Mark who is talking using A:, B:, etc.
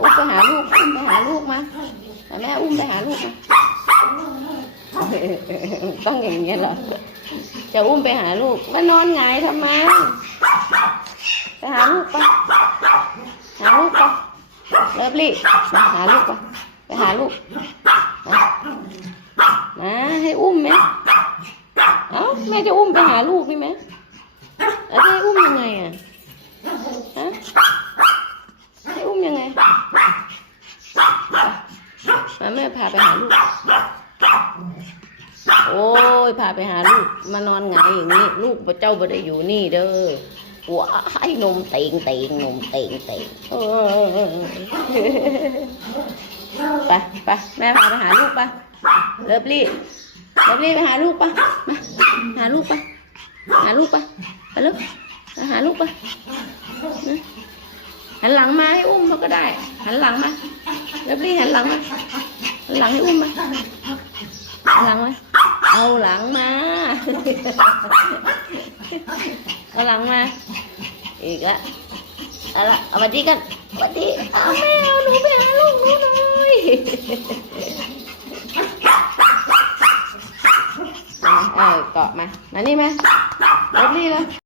A: อุ้มไปหาลูกอุ้มไปหาลูกมาแต่แม่อุ้มไปหาลูกมาต้องอย่างเงี้ยเหรอจะอุ้มไปหาลูกมานอนหงทำไมไปหาลูกไปหาลูกไปเลิฟลี่มาหาลูกไปไปหาลูกมามาให้อุ้มไหมเอ้าแม่จะอุ้มไปหาลูกนี่ไหมแล้วจะให้อุ้มยังไงอะให้อุ้มยังไงมา แม่พาไปหาลูก โอ้ยพาไปหาลูกมานอนไงอย่างนี้ ลูกพระเจ้าบ่ได้อยู่นี่เด้อว้ายนมเต่งเต่งนมเต่งเต่งเออไปไปแม่พาไปหาลูกไปเลิฟลี่เลิฟลี่ไปหาลูกไปมาหาลูกไปหาลูกไปไปลูกไปหาลูกไปะหันหลังมาให้อุ้มเขาก็ได้ หันหลังมาเลิฟลี่หันหลังมา หันหลังให้อุ้มมาหันหลังมาเอาหลังมา เอาหลังมา อีกละเอาละเอาวัสดีกันสวัสดีเอาแมวหนูไปหาลูกหนูหน่อยเออเกาะมามานี่มาเรบลี่เลย